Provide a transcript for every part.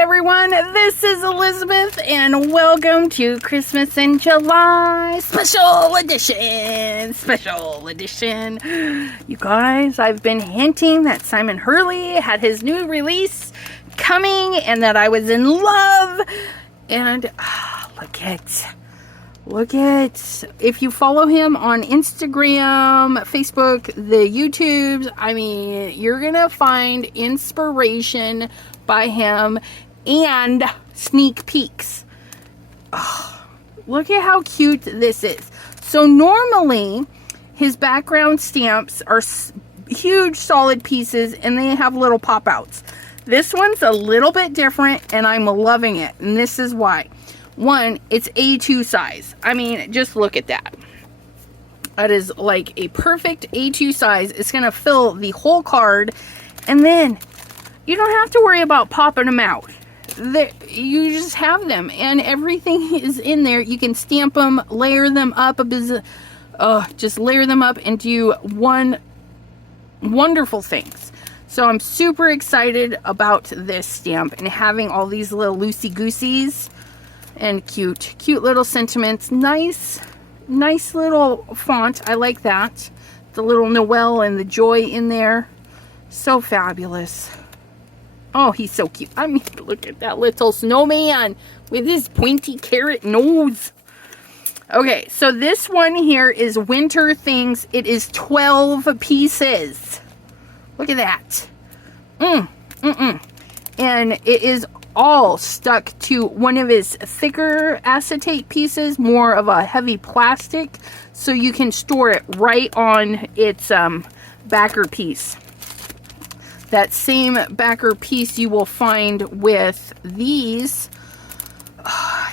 everyone. This is Elizabeth, and welcome to Christmas in July special edition. You guys, I've been hinting that Simon Hurley had his new release coming and that I was in love. And look at, if you follow him on Instagram, Facebook, the YouTubes, I mean, you're gonna find inspiration by him and sneak peeks. Oh, look at how cute this is. So normally his background stamps are huge solid pieces and they have little pop outs. This one's a little bit different and I'm loving it, and this is why. One, it's A2 size. I mean, just look at that. That is like a perfect A2 size. It's going to fill the whole card. And then you don't have to worry about popping them out. You just have them. And everything is in there. You can stamp them, layer them up. Just layer them up and do wonderful things. So I'm super excited about this stamp and having all these little loosey-gooseys. And cute little sentiments. Nice little font. I like that. The little Noel and the joy in there. So fabulous. Oh, he's so cute. I mean, look at that little snowman with his pointy carrot nose. Okay, so this one here is Winter Things. It is 12 pieces. Look at that. And it is all stuck to one of his thicker acetate pieces, more of a heavy plastic, so you can store it right on its backer piece. That same backer piece you will find with these.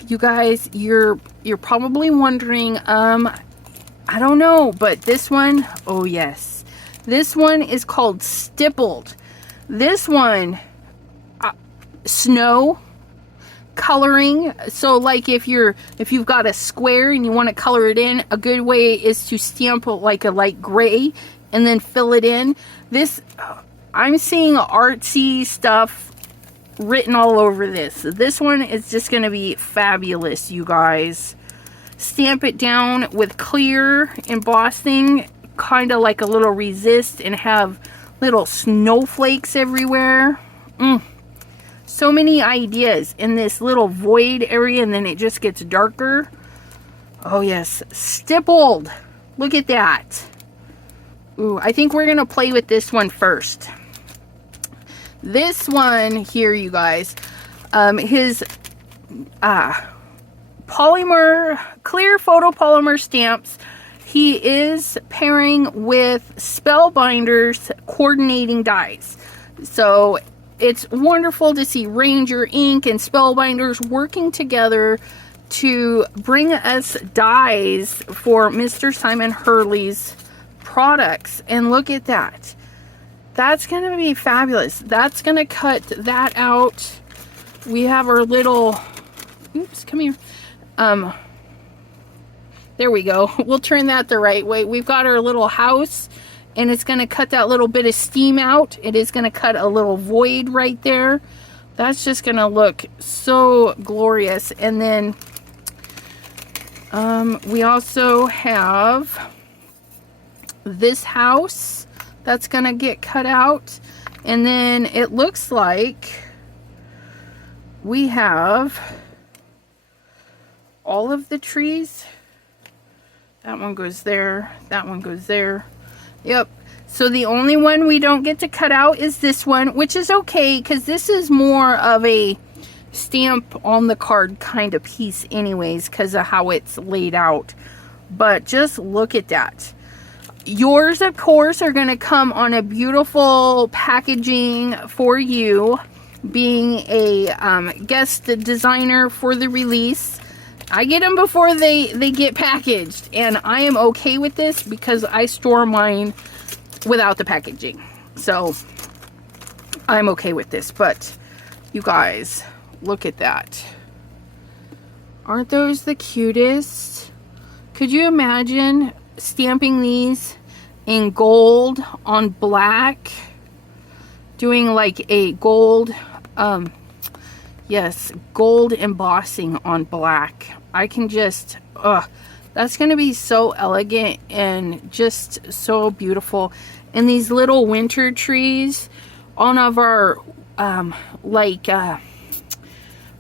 You guys, you're probably wondering, I don't know, but this one, oh yes, this one is called Stippled. This one, snow coloring. So like if you've got a square and you want to color it in, a good way is to stamp like a light gray and then fill it in. This, I'm seeing artsy stuff written all over this. This one is just going to be fabulous, you guys. Stamp it down with clear embossing, kind of like a little resist, and have little snowflakes everywhere. So many ideas in this little void area, and then it just gets darker. Oh yes, Stippled. Look at that. Ooh, I think we're gonna play with this one first. This one here, you guys, his polymer, clear photopolymer stamps. He is pairing with Spellbinders coordinating dies. So it's wonderful to see Ranger Ink and Spellbinders working together to bring us dies for Mr. Simon Hurley's products. And look at that. That's going to be fabulous. That's going to cut that out. We have our little, oops, come here. There we go. We'll turn that the right way. We've got our little house. And it's going to cut that little bit of steam out. It is going to cut a little void right there. That's just going to look so glorious. And then we also have this house that's going to get cut out. And then it looks like we have all of the trees. That one goes there. That one goes there. Yep. So the only one we don't get to cut out is this one, which is okay because this is more of a stamp on the card kind of piece anyways because of how it's laid out. But just look at that. Yours, of course, are going to come on a beautiful packaging for you, being a guest designer for the release. I get them before they get packaged, and I am okay with this because I store mine without the packaging. So I'm okay with this. But you guys, look at that. Aren't those the cutest? Could you imagine stamping these in gold on black? Doing like a gold Yes, gold embossing on black. I can just, that's going to be so elegant and just so beautiful. And these little winter trees on of our,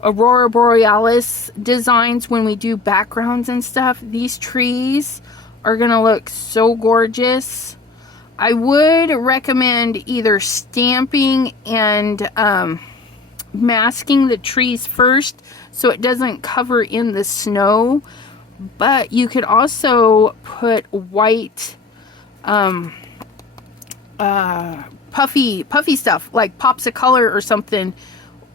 Aurora Borealis designs, when we do backgrounds and stuff, these trees are going to look so gorgeous. I would recommend either stamping and masking the trees first so it doesn't cover in the snow, but you could also put white puffy stuff like pops of color or something,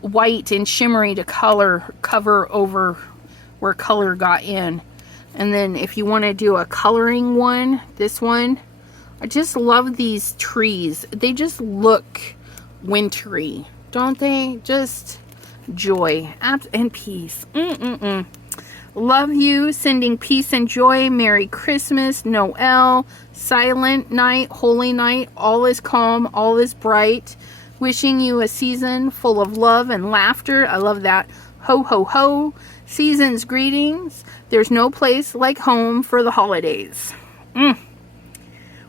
white and shimmery to cover over where color got in. And then if you want to do a coloring one, this one, I just love these trees. They just look wintry, don't they? Just joy and peace. Love you. Sending peace and joy. Merry Christmas, Noel, Silent Night, Holy Night. All is calm, all is bright. Wishing you a season full of love and laughter. I love that. Ho, ho, ho. Season's greetings. There's no place like home for the holidays.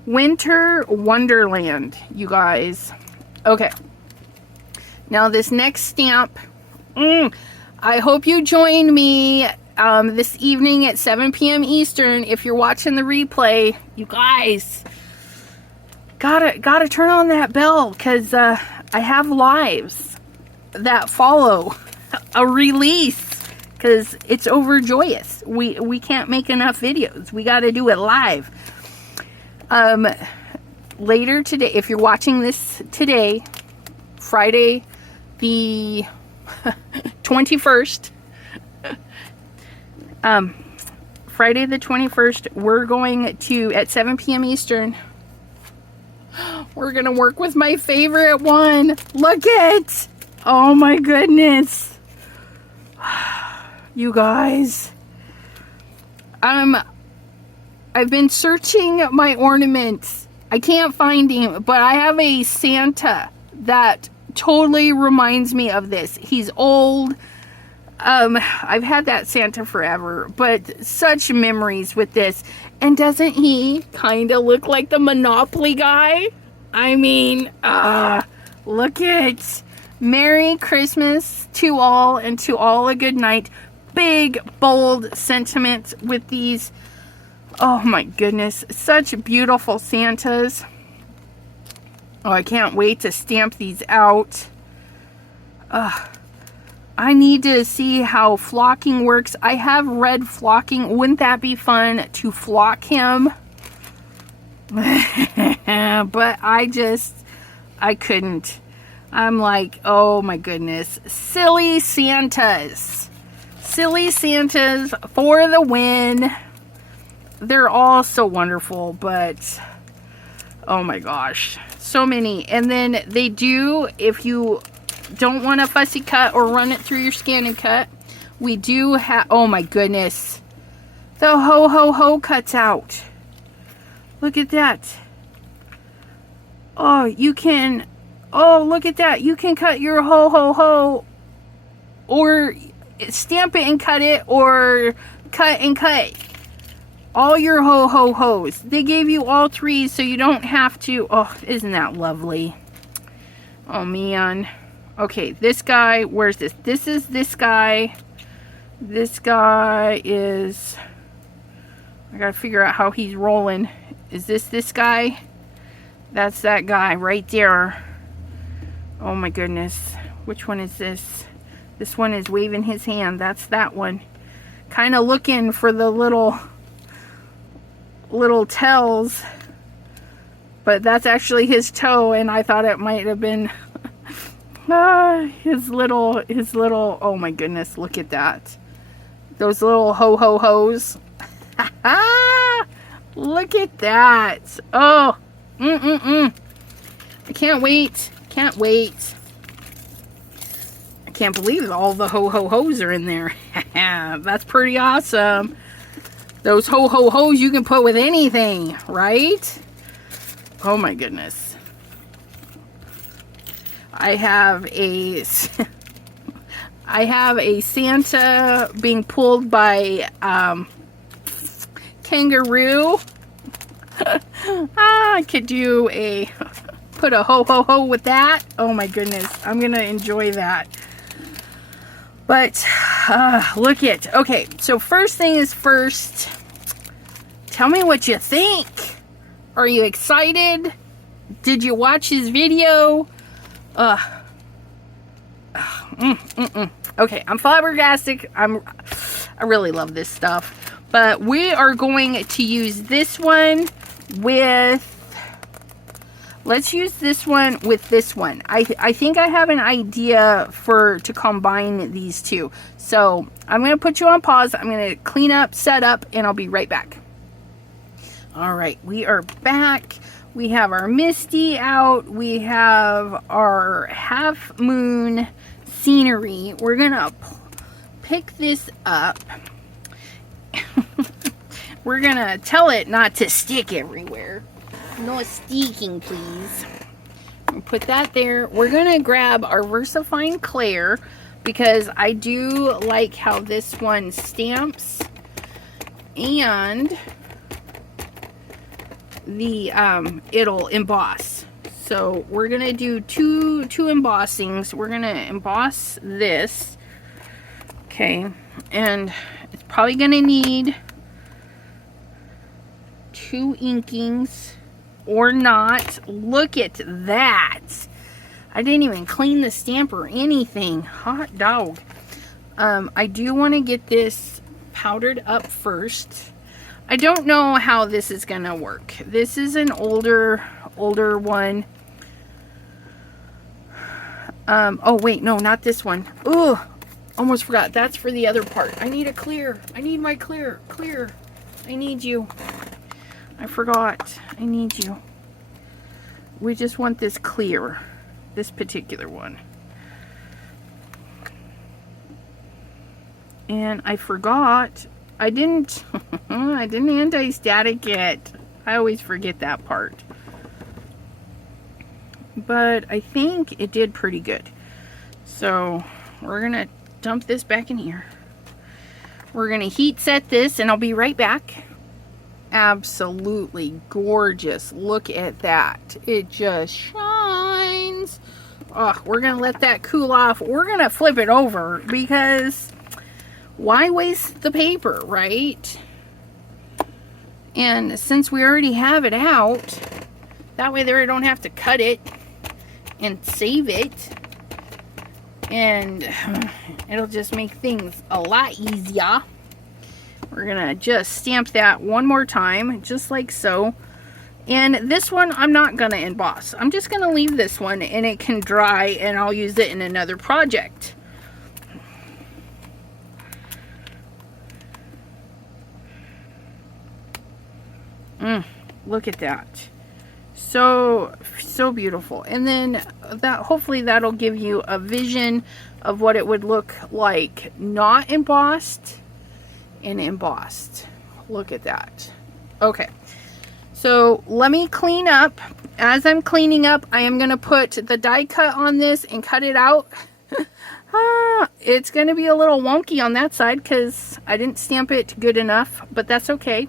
Winter Wonderland, you guys. Okay. Now this next stamp. I hope you join me this evening at 7 p.m. Eastern. If you're watching the replay, you guys gotta turn on that bell, because I have lives that follow a release, because it's overjoyous. We can't make enough videos. We got to do it live. Later today, if you're watching this today, Friday the 21st, Friday the 21st, we're going to, at 7 p.m. Eastern, we're going to work with my favorite one. Look it! Oh my goodness. You guys. I've been searching my ornaments. I can't find him, but I have a Santa that totally reminds me of this. He's old. I've had that Santa forever, but such memories with this. And doesn't he kind of look like the Monopoly guy? I mean, look it. Merry Christmas to all, and to all a good night. Big, bold sentiment with these. Oh my goodness. Such beautiful Santas. Oh, I can't wait to stamp these out. I need to see how flocking works. I have red flocking. Wouldn't that be fun to flock him? But I couldn't. I'm like, oh my goodness. Silly Santas. Silly Santas for the win. They're all so wonderful, but oh my gosh. So many. And then they do, if you don't want a fussy cut or run it through your scan and cut, we do have, oh my goodness, the ho ho ho cuts out. Look at that. Oh, you can, oh look at that, you can cut your ho ho ho, or stamp it and cut it, or cut and cut all your ho ho ho's. They gave you all three, so you don't have to. Oh, isn't that lovely? Oh man. Okay, this guy, where's this? This is this guy. This guy is, I gotta figure out how he's rolling. Is this guy? That's that guy right there. Oh my goodness. Which one is this? This one is waving his hand. That's that one. Kind of looking for the little tells, but that's actually his toe, and I thought it might have been his little, oh my goodness, look at that. Those little ho ho ho's. Look at that. Oh, I can't wait. Can't wait. I can't believe all the ho ho ho's are in there. That's pretty awesome. Those ho ho ho's you can put with anything, right? Oh my goodness. I I have a Santa being pulled by kangaroo. I could do a put a ho ho ho with that. Oh my goodness, I'm gonna enjoy that. But look it. Okay, so first thing is first. Tell me what you think. Are you excited? Did you watch his video? Okay, I'm flabbergasted. I really love this stuff. But we are going to use this one with, let's use this one with this one. I think I have an idea to combine these two. So I'm going to put you on pause. I'm going to clean up, set up, and I'll be right back. All right, we are back. We have our Misty out. We have our half moon scenery. We're going to pick this up. We're going to tell it not to stick everywhere. No sticking, please. Put that there. We're going to grab our VersaFine Clair because I do like how this one stamps, and the it'll emboss. So we're going to do two embossings. We're going to emboss this. Okay. And it's probably going to need 2 inkings or not. Look at that. I didn't even clean the stamp or anything. Hot dog. I do want to get this powdered up first. I don't know how this is going to work. This is an older one. Oh wait, no, not this one. Ooh, almost forgot. That's for the other part. I need a clear. I need my clear. I need you. I forgot. I need you. We just want this clear. This particular one. And I forgot. I didn't anti-static it. I always forget that part. But I think it did pretty good. So we're going to dump this back in here. We're going to heat set this and I'll be right back. Absolutely gorgeous. Look at that. It just shines. Oh, we're going to let that cool off. We're going to flip it over because why waste the paper, right? And since we already have it out, that way there I don't have to cut it and save it. And it'll just make things a lot easier. We're gonna just stamp that one more time, just like so. And this one I'm not gonna emboss. I'm just gonna leave this one and it can dry and I'll use it in another project. Look at that. So beautiful. And then that, hopefully that'll give you a vision of what it would look like not embossed and embossed. Look at that. Okay, so let me clean up. As I'm cleaning up, I am going to put the die cut on this and cut it out. It's going to be a little wonky on that side because I didn't stamp it good enough, but that's okay.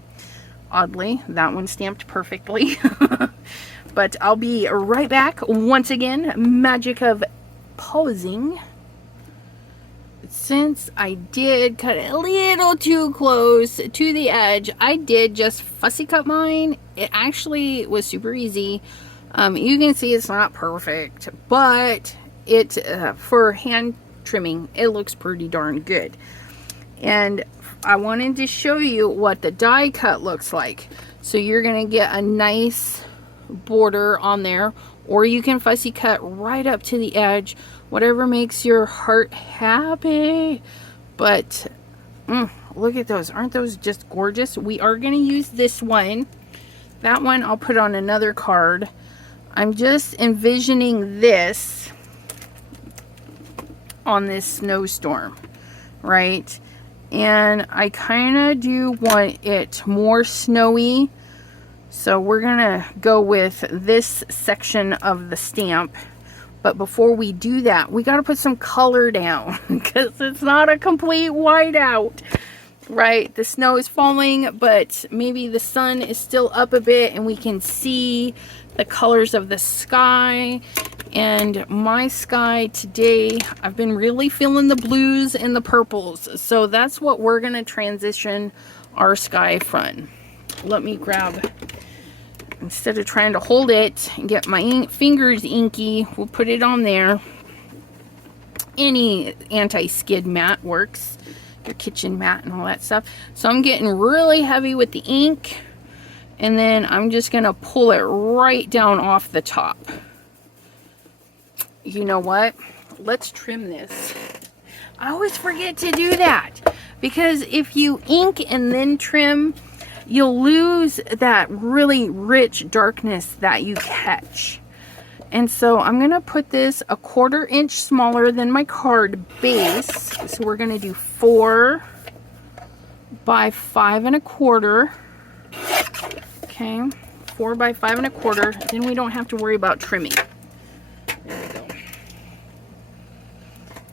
Oddly, that one stamped perfectly. But I'll be right back. Once again, magic of pausing. Since I did cut it a little too close to the edge, I did just fussy cut mine. It actually was super easy. You can see it's not perfect, but it for hand trimming, it looks pretty darn good. And I wanted to show you what the die cut looks like. So you're going to get a nice border on there, or you can fussy cut right up to the edge, whatever makes your heart happy. But look at those. Aren't those just gorgeous? We are going to use this one. That one I'll put on another card. I'm just envisioning this on this snowstorm, right? And I kind of do want it more snowy. So we're going to go with this section of the stamp. But before we do that, we got to put some color down because it's not a complete whiteout, right? The snow is falling, but maybe the sun is still up a bit and we can see the colors of the sky. And my sky today, I've been really feeling the blues and the purples. So that's what we're going to transition our sky from. Let me grab, instead of trying to hold it and get my fingers inky, we'll put it on there. Any anti-skid mat works, your kitchen mat and all that stuff. So I'm getting really heavy with the ink, and then I'm just going to pull it right down off the top. You know what? Let's trim this. I always forget to do that, because if you ink and then trim, you'll lose that really rich darkness that you catch. And so I'm going to put this a 1/4 inch smaller than my card base. So we're going to do 4 by 5 1/4. Okay, 4 by 5 1/4. Then we don't have to worry about trimming. There we go.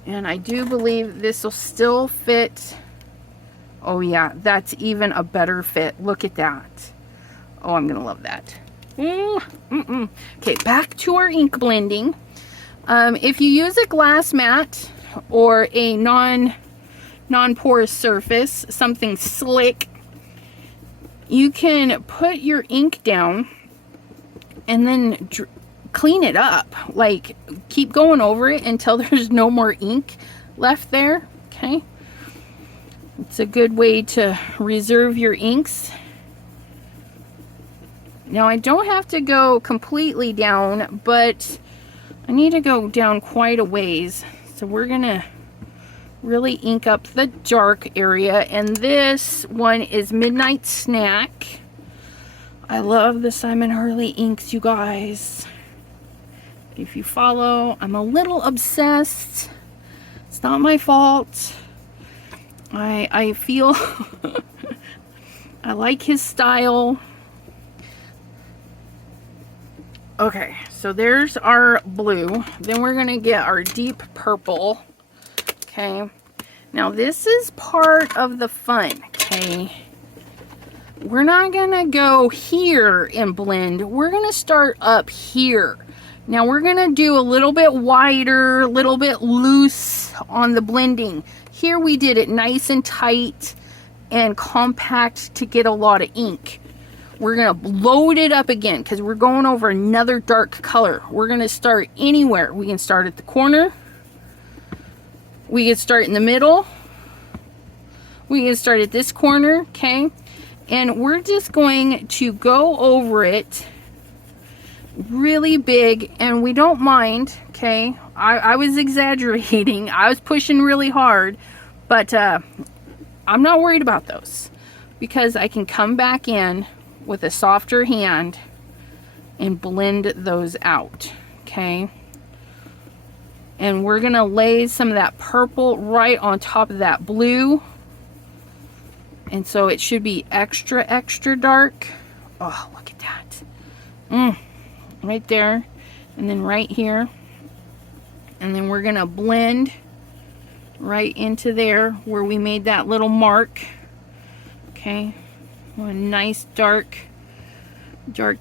And I do believe this will still fit. Oh yeah, that's even a better fit. Look at that. Oh, I'm gonna love that. Okay, back to our ink blending. If you use a glass mat or a non-porous surface, something slick, you can put your ink down and then clean it up. Like, keep going over it until there's no more ink left there. Okay, it's a good way to reserve your inks. Now I don't have to go completely down, but I need to go down quite a ways. So we're gonna really ink up the dark area, and this one is Midnight Snack. I love the Simon Hurley inks, you guys. If you follow, I'm a little obsessed. It's not my fault. I feel I like his style. Okay, so there's our blue. Then we're gonna get our deep purple. Okay, now this is part of the fun. Okay, we're not gonna go here and blend. We're gonna start up here. Now we're gonna do a little bit wider, a little bit loose on the blending. Here we did it nice and tight and compact to get a lot of ink. We're gonna load it up again because we're going over another dark color. We're gonna start anywhere. We can start at the corner. We can start in the middle. We can start at this corner, okay? And we're just going to go over it really big, and we don't mind, okay? I was exaggerating. I was pushing really hard, but I'm not worried about those because I can come back in with a softer hand and blend those out, okay? And we're gonna lay some of that purple right on top of that blue, and so it should be extra dark. Oh, look at that. Right there, and then right here, and then we're gonna blend right into there where we made that little mark. Okay, a nice dark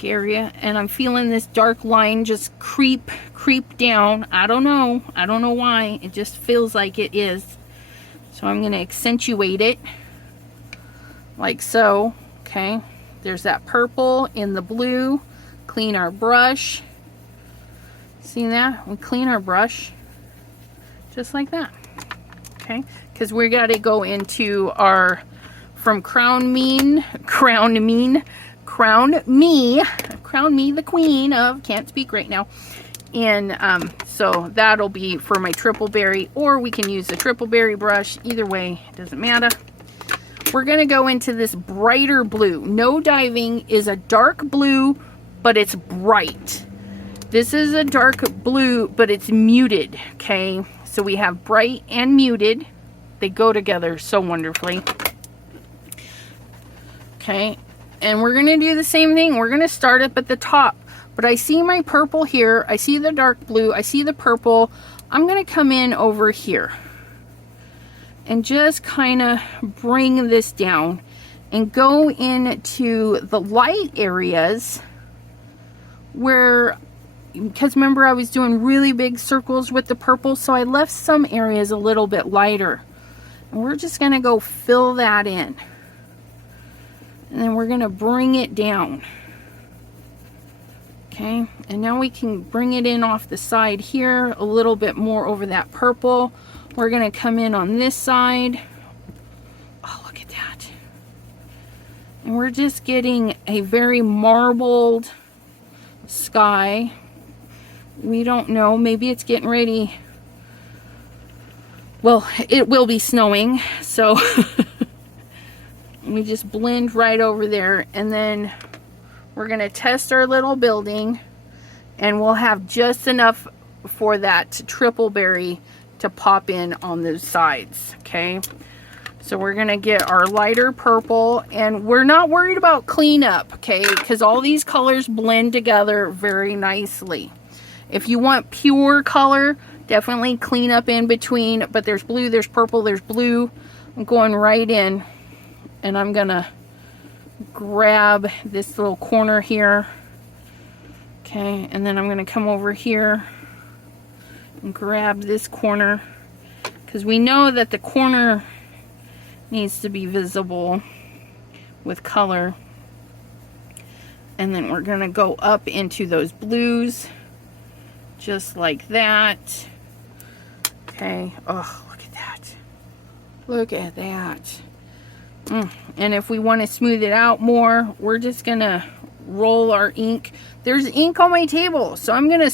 area, and I'm feeling this dark line just creep down. I don't know why, it just feels like it is. So I'm going to accentuate it like so. Okay, there's that purple in the blue. Clean our brush. See that? We clean our brush just like that. Okay, because we got to go into our from crown me the queen of can't speak right now. And so that'll be for my triple berry, or we can use the triple berry brush. Either way, it doesn't matter. We're gonna go into this brighter blue. No Diving is a dark blue, but it's bright. This is a dark blue, but it's muted. Okay, so we have bright and muted. They go together so wonderfully. Okay, and we're gonna do the same thing. We're gonna start up at the top, But I see my purple here. I see the dark blue. I see the purple. I'm going to come in over here and just kind of bring this down and go into the light areas where, because remember I was doing really big circles with the purple, so I left some areas a little bit lighter. And we're just going to go fill that in. And then we're going to bring it down. Okay, and now we can bring it in off the side here a little bit more over that purple. We're going to come in on this side. Oh, look at that. And we're just getting a very marbled sky. We don't know, maybe it's getting ready. Well, it will be snowing, so we just blend right over there, and then we're going to test our little building, and we'll have just enough for that triple berry to pop in on the sides. Okay, so we're going to get our lighter purple, and we're not worried about cleanup, okay, because all these colors blend together very nicely. If you want pure color, definitely clean up in between, but there's blue, there's purple, there's blue. I'm going right in, and I'm gonna grab this little corner here. Okay, and then I'm gonna come over here and grab this corner, because we know that the corner needs to be visible with color. And then we're gonna go up into those blues, just like that. Okay, oh, look at that. Look at that. And if we want to smooth it out more, we're just gonna roll our ink. There's ink on my table, so I'm gonna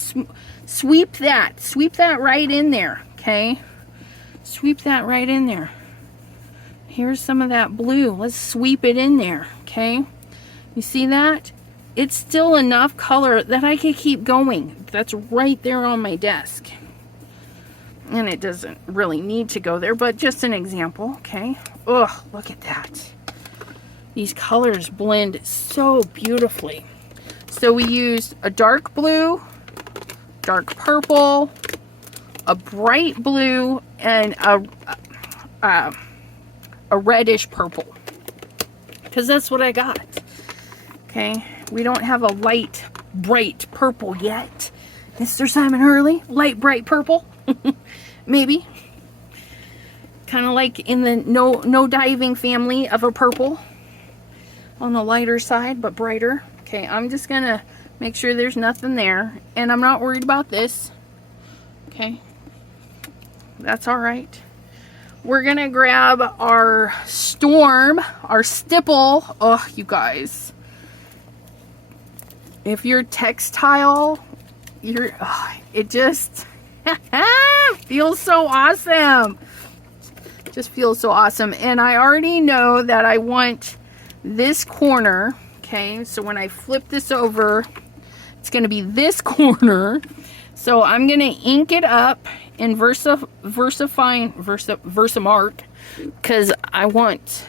sweep that right in there. Okay, sweep that right in there. Here's some of that blue. Let's sweep it in there. Okay, you see that? It's still enough color that I can keep going. That's right there on my desk. And it doesn't really need to go there, but just an example, okay? Oh, look at that. These colors blend so beautifully. So we used a dark blue, dark purple, a bright blue, and a reddish purple. Because that's what I got. Okay, we don't have a light, bright purple yet. Mr. Simon Hurley, light, bright purple. Maybe. Kind of like in the no diving family of a purple. On the lighter side, but brighter. Okay, I'm just going to make sure there's nothing there. And I'm not worried about this. Okay. That's alright. We're going to grab our storm, our stipple. Oh, you guys. If you're textile, it just feels so awesome. Just feels so awesome. And I already know that I want this corner. Okay, so when I flip this over, it's going to be this corner. So I'm going to ink it up in Versamark, because I want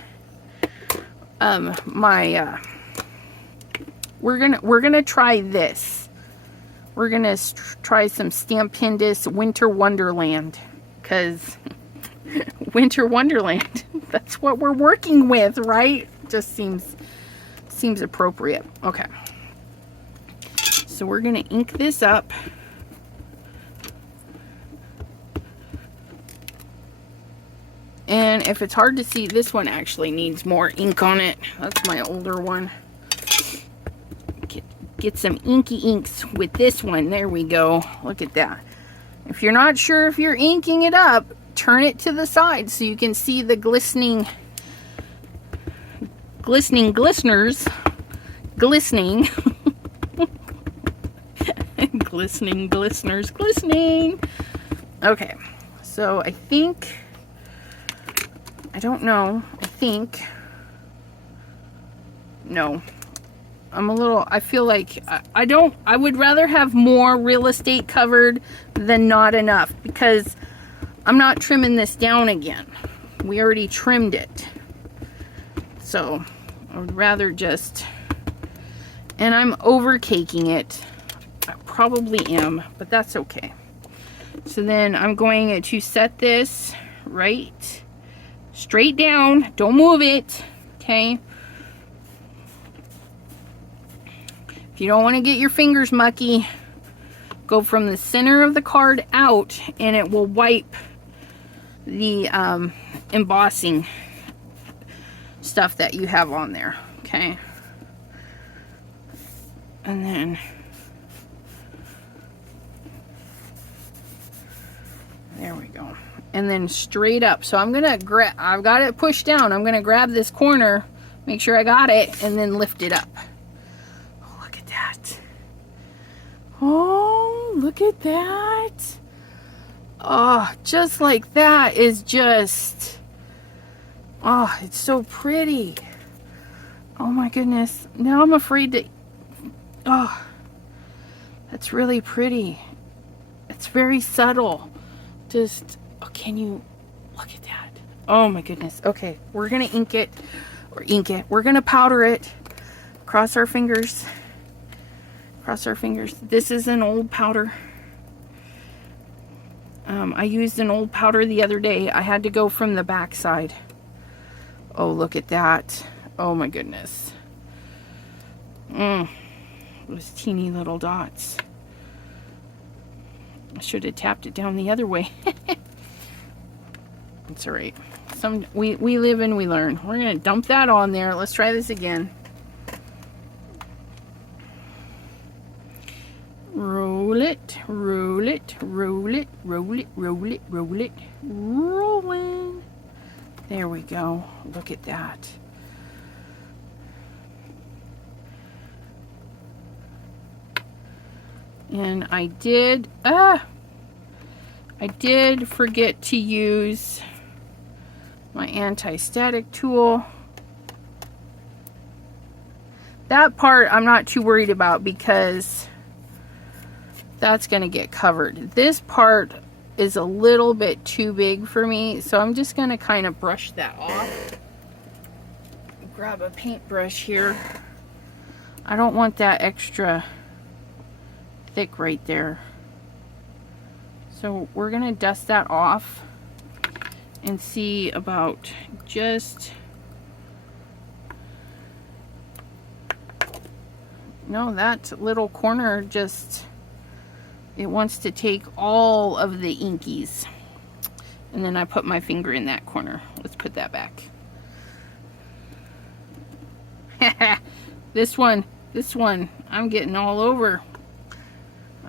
we're gonna try this. We're gonna try some Stampendous Winter Wonderland, because Winter Wonderland, that's what we're working with, right? Just seems appropriate. Okay, so we're gonna ink this up. And if it's hard to see, this one actually needs more ink on it. That's my older one. Get some inky inks with this one. There we go. Look at that. If you're not sure if you're inking it up, turn it to the side so you can see the glistening glisteners. Glistening. Glistening glisteners. Glistening. Okay. So I think... I don't know. No. I feel like I would rather have more real estate covered than not enough, because I'm not trimming this down again. We already trimmed it. So I would rather just, and I'm over caking it. probably am, but that's okay. So then I'm going to set this right straight down. Don't move it, okay? If you don't want to get your fingers mucky, go from the center of the card out and it will wipe the embossing stuff that you have on there, okay? And then there we go. And then straight up. So I'm gonna grab, I've got it pushed down. I'm gonna grab this corner, make sure I got it, and then lift it up. Oh, look at that. Oh, look at that. Oh, just like that is just, oh, it's so pretty. Oh my goodness. Now I'm afraid to, oh, that's really pretty. It's very subtle. Just, oh, can you look at that? Oh my goodness. Okay, we're gonna ink it, or ink it. We're gonna powder it. Cross our fingers. Cross our fingers. This is an old powder. I used an old powder the other day. I had to go from the back side. Oh, look at that. Oh my goodness. Those teeny little dots. I should have tapped it down the other way. It's all right. We live and we learn. We're gonna dump that on there. Let's try this again. Roll it, roll it, roll it, roll it, roll it, roll it, rolling. There we go. Look at that. And I did forget to use my anti-static tool. That part I'm not too worried about because that's going to get covered. This part is a little bit too big for me, so I'm just going to kind of brush that off. Grab a paintbrush here. I don't want that extra thick right there. So we're going to dust that off and see about just, no, that little corner just, it wants to take all of the inkies. And then I put my finger in that corner. Let's put that back. This one, I'm getting all over.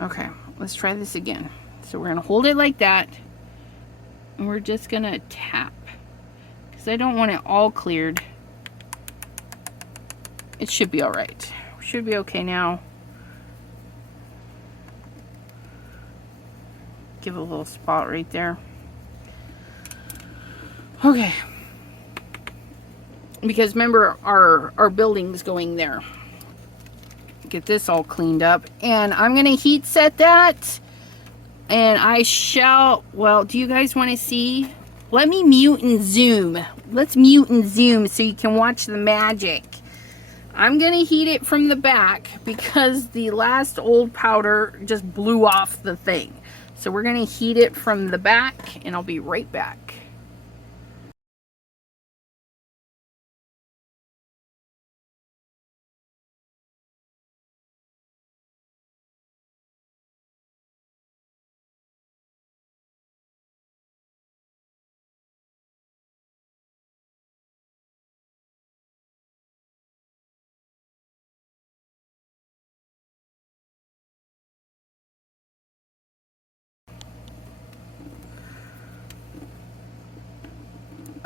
Okay, let's try this again. So we're gonna hold it like that, and we're just gonna tap, because I don't want it all cleared. It should be all right. Should be okay now. Give a little spot right there. Okay. Because remember, our building's going there. Get this all cleaned up. And I'm going to heat set that. And I shall, well, do you guys want to see? Let me mute and zoom. Let's mute and zoom so you can watch the magic. I'm going to heat it from the back because the last old powder just blew off the thing. So we're going to heat it from the back, and I'll be right back.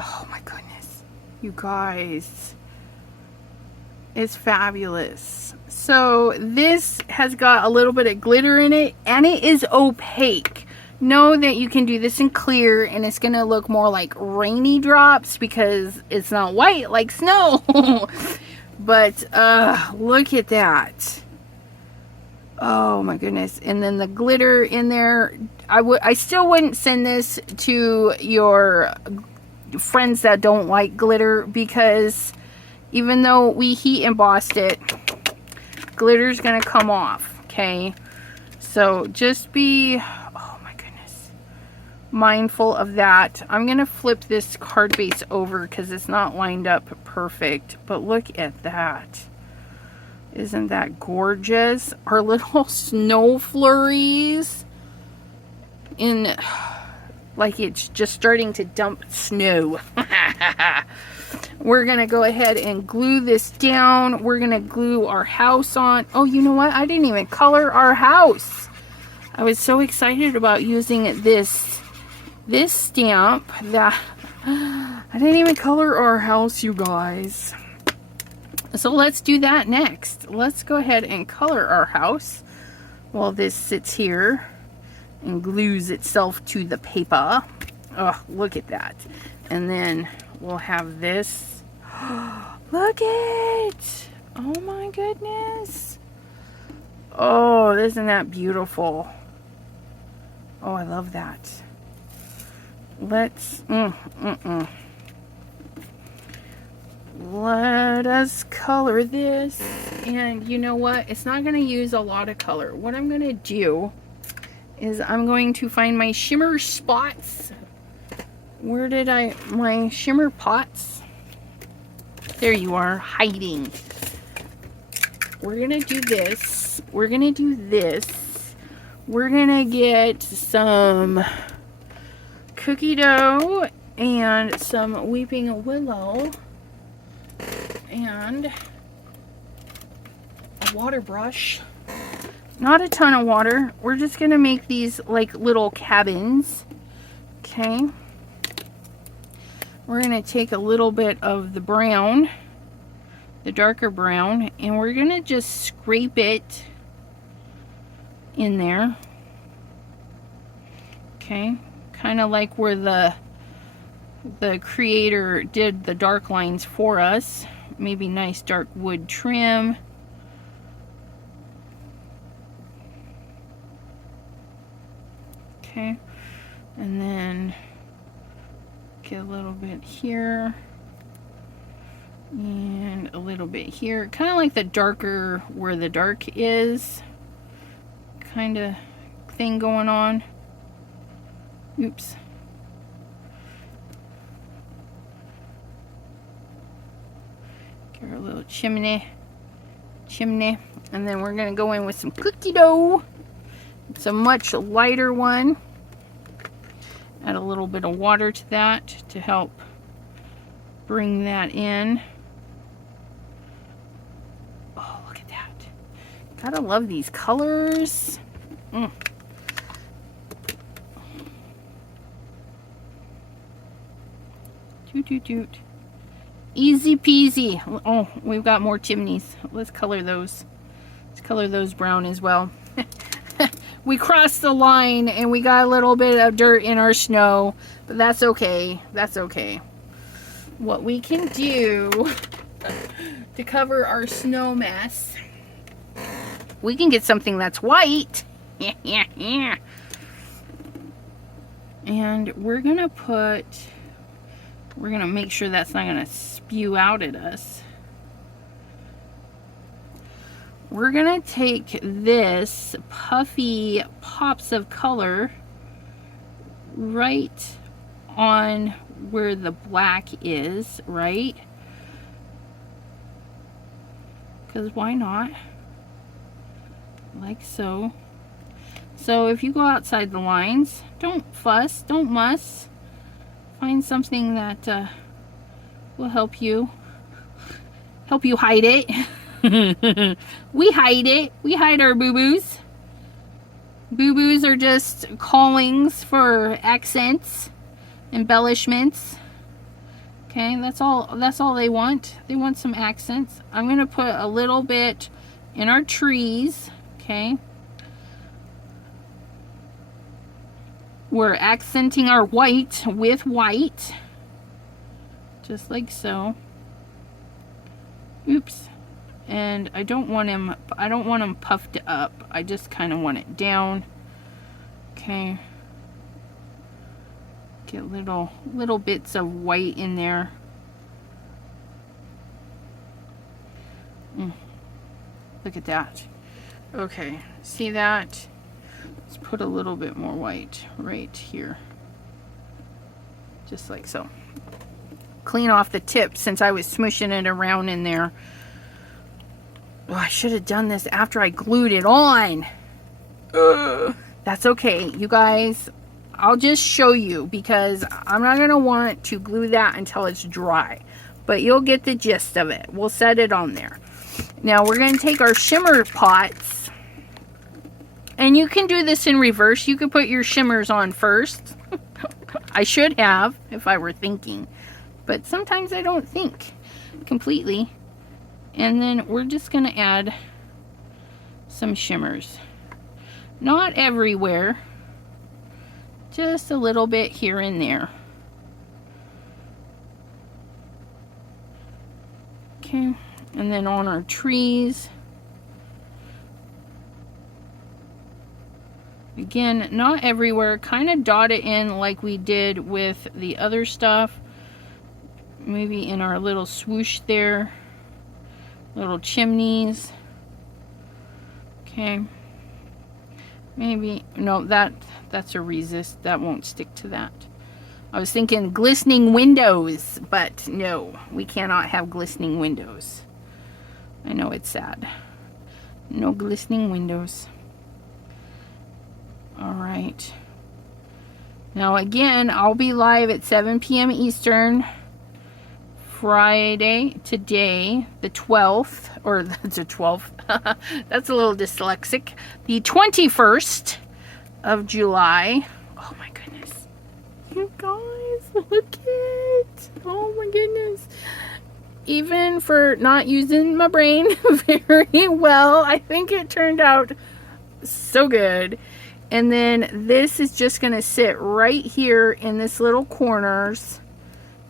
Oh my goodness, you guys, it's fabulous. So this has got a little bit of glitter in it, and it is opaque. Know that you can do this in clear, and it's gonna look more like rainy drops because it's not white like snow. But look at that. Oh my goodness. And then the glitter in there, I still wouldn't send this to your friends that don't like glitter, because even though we heat embossed it, glitter's gonna come off. Okay, So just be, oh my goodness, mindful of that. I'm going to flip this card base over because it's not lined up perfect. But look at that. Isn't that gorgeous? Our little snow flurries in, like it's just starting to dump snow. We're going to go ahead and glue this down. We're going to glue our house on. Oh, you know what? I didn't even color our house. I was so excited about using this stamp that I didn't even color our house, you guys. So let's do that next. Let's go ahead and color our house while this sits here and glues itself to the paper. Oh, look at that. And then we'll have this. Look it! Oh my goodness. Oh, isn't that beautiful? Oh, I love that. Let's let us color this. And you know what? It's not going to use a lot of color. What I'm going to do is I'm going to find my shimmer spots. Where did my shimmer pots? There you are, hiding. We're going to do this. We're going to do this. We're going to get some cookie dough and some weeping willow and a water brush. Not a ton of water. We're just going to make these like little cabins. Okay. We're going to take a little bit of the brown, the darker brown, and we're going to just scrape it in there. Okay. Kind of like where the creator did the dark lines for us. Maybe nice dark wood trim. Okay. And then get a little bit here and a little bit here, kind of like the darker where the dark is kind of thing going on. Oops. Get our little chimney, and then we're gonna go in with some cookie dough. It's a much lighter one. Add a little bit of water to that to help bring that in. Oh, look at that. Gotta love these colors. Toot toot toot. Easy peasy. Oh, we've got more chimneys. Let's color those. Let's color those brown as well. We crossed the line and we got a little bit of dirt in our snow, but that's okay. That's okay. What we can do to cover our snow mess, we can get something that's white. And we're gonna make sure that's not gonna spew out at us. We're gonna take this puffy pops of color right on where the black is, right? Because why not? Like so. So if you go outside the lines, don't fuss, don't muss. Find something that will help you hide it. We hide it. We hide our boo-boos. Boo-boos are just callings for accents, embellishments. Okay, that's all they want. They want some accents. I'm going to put a little bit in our trees. Okay. We're accenting our white with white. Just like so. Oops. And I don't want him puffed up. I just kind of want it down. Okay. Get little bits of white in there. Look at that. Okay, see that? Let's put a little bit more white right here. Just like so. Clean off the tip since I was smooshing it around in there. Oh, I should have done this after I glued it on. Ugh. That's okay, you guys. I'll just show you because I'm not going to want to glue that until it's dry. But you'll get the gist of it. We'll set it on there. Now we're going to take our shimmer pots. And you can do this in reverse. You can put your shimmers on first. I should have if I were thinking. But sometimes I don't think completely. And then we're just going to add some shimmers. Not everywhere. Just a little bit here and there. Okay. And then on our trees. Again, not everywhere. Kind of dot it in like we did with the other stuff. Maybe in our little swoosh there. Little chimneys. Okay. Maybe, no, that's a resist. That won't stick to that. I was thinking glistening windows, but no, we cannot have glistening windows. I know it's sad. No glistening windows. All right. Now again, I'll be live at 7 p.m. Eastern. Friday, today, the 12th, or the 12th, that's a little dyslexic, the 21st of July. Oh my goodness. You guys, look at it. Oh my goodness. Even for not using my brain very well, I think it turned out so good. And then this is just going to sit right here in this little corners,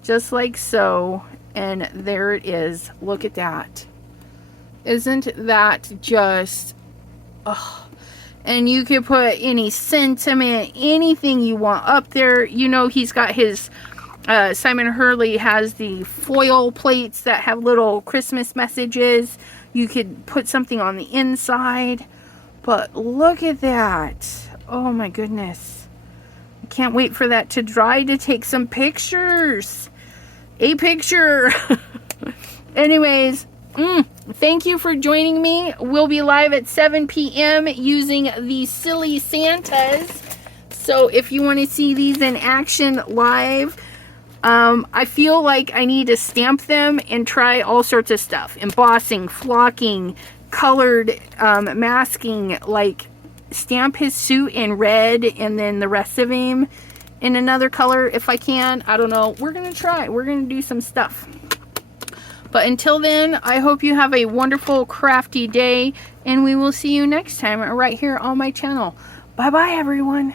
just like so. And there it is. Look at that. Isn't that just... Oh. And you could put any sentiment, anything you want up there. You know, he's got his... Simon Hurley has the foil plates that have little Christmas messages. You could put something on the inside. But look at that. Oh my goodness. I can't wait for that to dry to take some pictures. A picture. Anyways, thank you for joining me. We'll be live at 7 p.m. using the Silly Santas. So if you want to see these in action live, I feel like I need to stamp them and try all sorts of stuff. Embossing, flocking, colored masking, like stamp his suit in red and then the rest of him in another color if I can. I don't know. We're going to try. We're going to do some stuff. But until then, I hope you have a wonderful crafty day, and we will see you next time right here on my channel. Bye-bye, everyone.